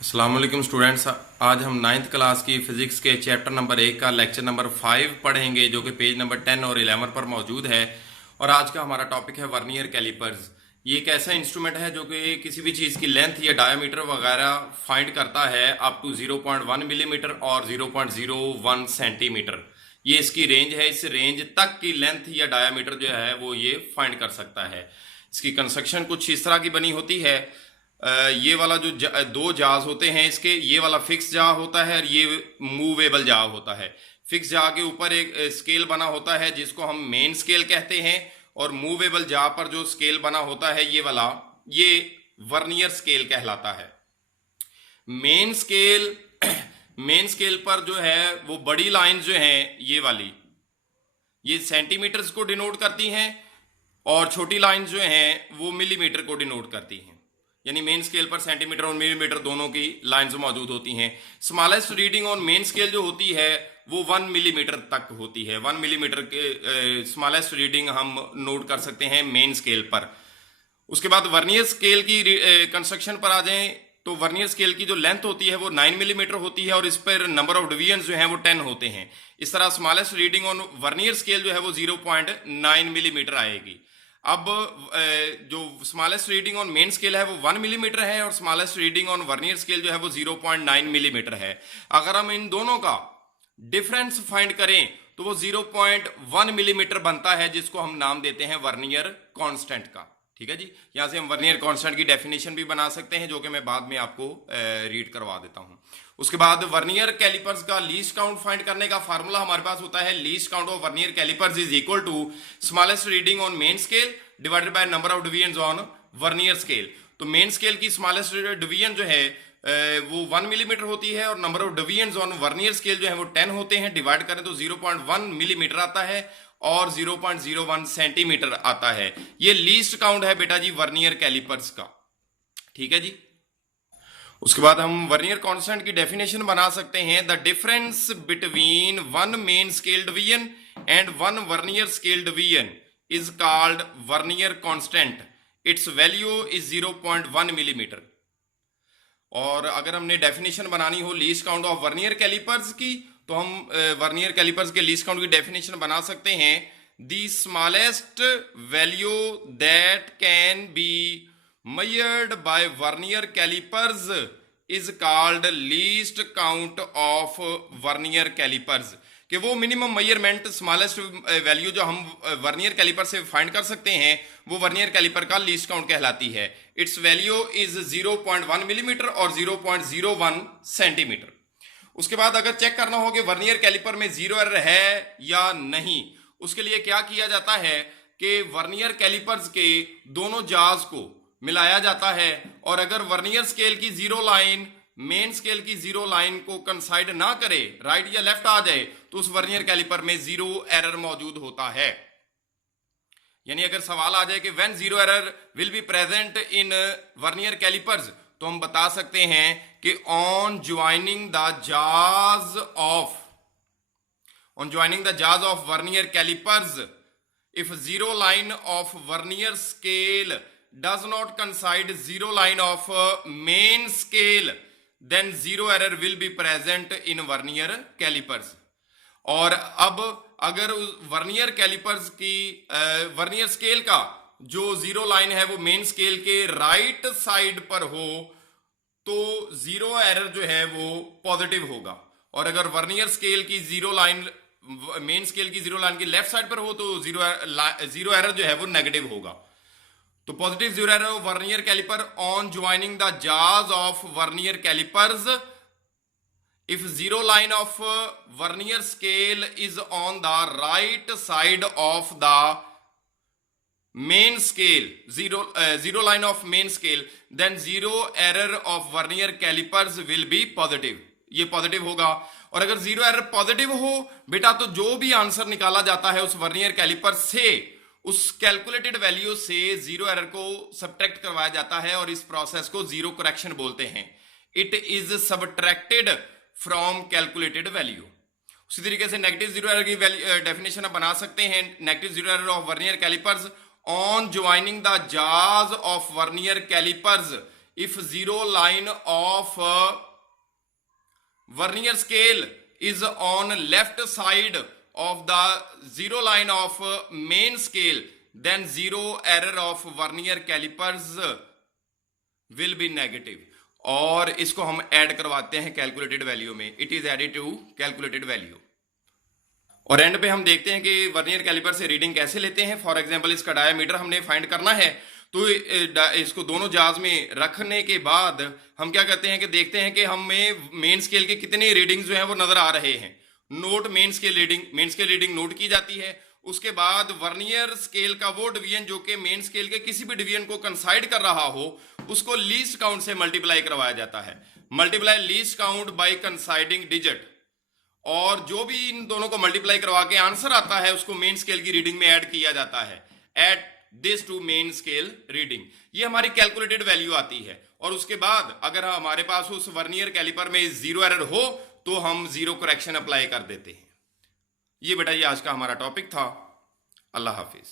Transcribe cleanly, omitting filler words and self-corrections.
अस्सलाम वालेकुम स्टूडेंट्स। आज हम नाइन्थ क्लास की फिजिक्स के चैप्टर नंबर 1 का लेक्चर नंबर 5 पढ़ेंगे, जो कि पेज नंबर 10 और 11 पर मौजूद है। और आज का हमारा टॉपिक है वर्नियर कैलिपर्स। ये एक ऐसा इंस्ट्रूमेंट है जो कि किसी भी चीज़ की लेंथ या डायमीटर वगैरह फाइंड करता है अप टू 0.1 मिलीमीटर और 0.01 सेंटीमीटर। ये इसकी रेंज है। इस रेंज तक की लेंथ या डायमीटर जो है वो ये फाइंड कर सकता है। इसकी कंस्ट्रक्शन कुछ इस तरह की बनी होती है। ये वाला जो दो जाज होते हैं इसके, ये वाला फिक्स जा होता है और ये मूवेबल जा होता है। फिक्स जा के ऊपर एक स्केल बना होता है जिसको हम मेन स्केल कहते हैं, और मूवेबल जा पर जो स्केल बना होता है ये वाला, ये वर्नियर स्केल कहलाता है। मेन स्केल मेन स्केल पर जो है वो बड़ी लाइन जो है ये वाली, ये सेंटीमीटर्स को डिनोट करती हैं, और छोटी लाइन जो हैं वो मिलीमीटर को डिनोट करती हैं। यानी मेन स्केल पर सेंटीमीटर और मिलीमीटर दोनों की लाइंस मौजूद होती हैं। Smallest reading on main scale जो होती है वो 1 मिलीमीटर तक होती है। 1 मिलीमीटर के स्मॉलेस्ट रीडिंग हम नोट कर सकते हैं मेन स्केल पर। उसके बाद वर्नियर स्केल की कंस्ट्रक्शन पर आ जाएं तो वर्नियर स्केल की जो लेंथ होती है वो 9 मिलीमीटर होती है, और इस पर नंबर ऑफ डिवीजन जो है वो 10 होते हैं। इस तरह smallest reading on vernier scale जो है वो 0.9 मिलीमीटर आएगी। अब जो smallest reading on main scale है वो 1 मिलीमीटर है, और smallest reading on vernier scale जो है वो 0.9 मिलीमीटर है। अगर हम इन दोनों का डिफरेंस फाइंड करें तो वो 0.1 मिलीमीटर बनता है, जिसको हम नाम देते हैं वर्नियर कांस्टेंट का। ठीक है जी। यहां से हम वर्नियर कांस्टेंट की डेफिनेशन भी बना सकते हैं, जो कि मैं बाद में आपको रीड करवा देता हूं। उसके बाद वर्नियर कैलिपर्स का लीस्ट काउंट फाइंड करने का फार्मूला हमारे पास होता है, least count of vernier calipers is equal to smallest reading on main scale divided by number of division on vernier scale. तो मेन स्केल की स्मॉलेस्ट डिवीजन जो है वो 1 मिलीमीटर होती है, और number of division on vernier scale जो है वो 10 होते हैं। डिवाइड करें तो 0.1 मिलीमीटर आता है और 0.01 सेंटीमीटर आता है। ये लीस्ट काउंट है बेटा जी वर्नियर कैलिपर्स का। ठीक है जी। उसके बाद हम वर्नियर कांस्टेंट की डेफिनेशन बना सकते हैं। The difference between 1 main scale division and 1 vernier scale division is called vernier constant. Its value is 0.1 millimetre. और अगर हमने डेफिनेशन बनानी हो least count of vernier calipers की, तो हम वर्नियर कैलिपर्स के लीस्ट काउंट की डेफिनेशन बना सकते हैं। The smallest value that can be measured by vernier calipers is called least count of vernier calipers। कि वो मिनिमम मेजरमेंट स्मॉलेस्ट वैल्यू जो हम वर्नियर कैलिपर से फाइंड कर सकते हैं वो वर्नियर कैलिपर का लीस्ट काउंट कहलाती है। इट्स वैल्यू इज 0.1 मिलीमीटर और 0.01 सेंटीमीटर। उसके बाद अगर चेक करना हो कि वर्नियर कैलिपर में जीरो एरर है या नहीं, उसके लिए क्या किया जाता है कि वर्नियर कैलिपर्स के दोनों जाज को मिलाया जाता है, और अगर वर्नियर स्केल की जीरो लाइन मेन स्केल की जीरो लाइन को कंसाइड ना करे, राइट या लेफ्ट आ जाए, तो उस वर्नियर कैलिपर में जीरो एरर मौजूद होता है। यानी अगर सवाल आ जाए कि when zero error will be present in vernier calipers, तो हम बता सकते हैं कि on joining the jaws of vernier calipers, if zero line of vernier scale does not coincide zero line of main scale, then zero error will be present in vernier calipers। और अब अगर vernier calipers की vernier scale का जो zero line है वो main scale के right side पर हो, तो जीरो एरर जो है वो पॉजिटिव होगा। और अगर वर्नियर स्केल की जीरो लाइन मेन स्केल की जीरो लाइन की लेफ्ट साइड पर हो, तो जीरो एरर जो है वो नेगेटिव होगा। तो positive zero error of vernier caliper on joining the jaws of vernier calipers, if zero line of vernier scale is on the right side of the main scale, zero line of main scale, then zero error of vernier calipers will be positive. ये positive होगा। और अगर zero error positive हो बेटा, तो जो भी answer निकाला जाता है उस वर्नियर कैलिपर से, उस कैलकुलेटेड वैल्यू से जीरो एरर को सबट्रैक्ट करवाया जाता है, और इस प्रोसेस को जीरो करेक्शन बोलते हैं। It is subtracted from calculated value. उसी तरीके से नेगेटिव जीरो एरर की डेफिनेशन बना सकते हैं। Negative zero error of vernier calipers on joining the jaws of vernier calipers if zero line of vernier scale is on left side of the zero line of main scale, then zero error of vernier calipers will be negative. और इसको हम add करवाते हैं calculated value में, it is added to calculated value. और end पे हम देखते हैं कि वर्नियर कैलिपर से रीडिंग कैसे लेते हैं। फॉर एग्जांपल इसका डायामीटर हमने फाइंड करना है, तो इसको दोनों जाज में रखने के बाद हम क्या करते हैं कि देखते हैं कि हमें मेन स्केल के कितने रीडिंग्स जो हैं वो नजर आ रहे हैं। Note main scale reading note की जाती है। उसके बाद वर्नियर स्केल का वो डिवीजन जो कि मेन स्केल के किसी भी डिवीजन को कंसाइड कर रहा हो, उसको लीस्ट काउंट से मल्टीप्लाई करवाया जाता है। Multiply least count by coinciding digit, और जो भी इन दोनों को मल्टीप्लाई करवा के आंसर आता है उसको मेन स्केल की रीडिंग में ऐड किया जाता है। At this to main scale reading, ये हमारी कैलकुलेटेड वैल्यू आती है। और उसके बाद अगर हमारे पास उस वर्नियर कैलिपर में जीरो एरर हो तो हम जीरो करेक्शन अप्लाई कर देते हैं। ये बेटा ये आज का हमारा टॉपिक था। अल्लाह हाफिज।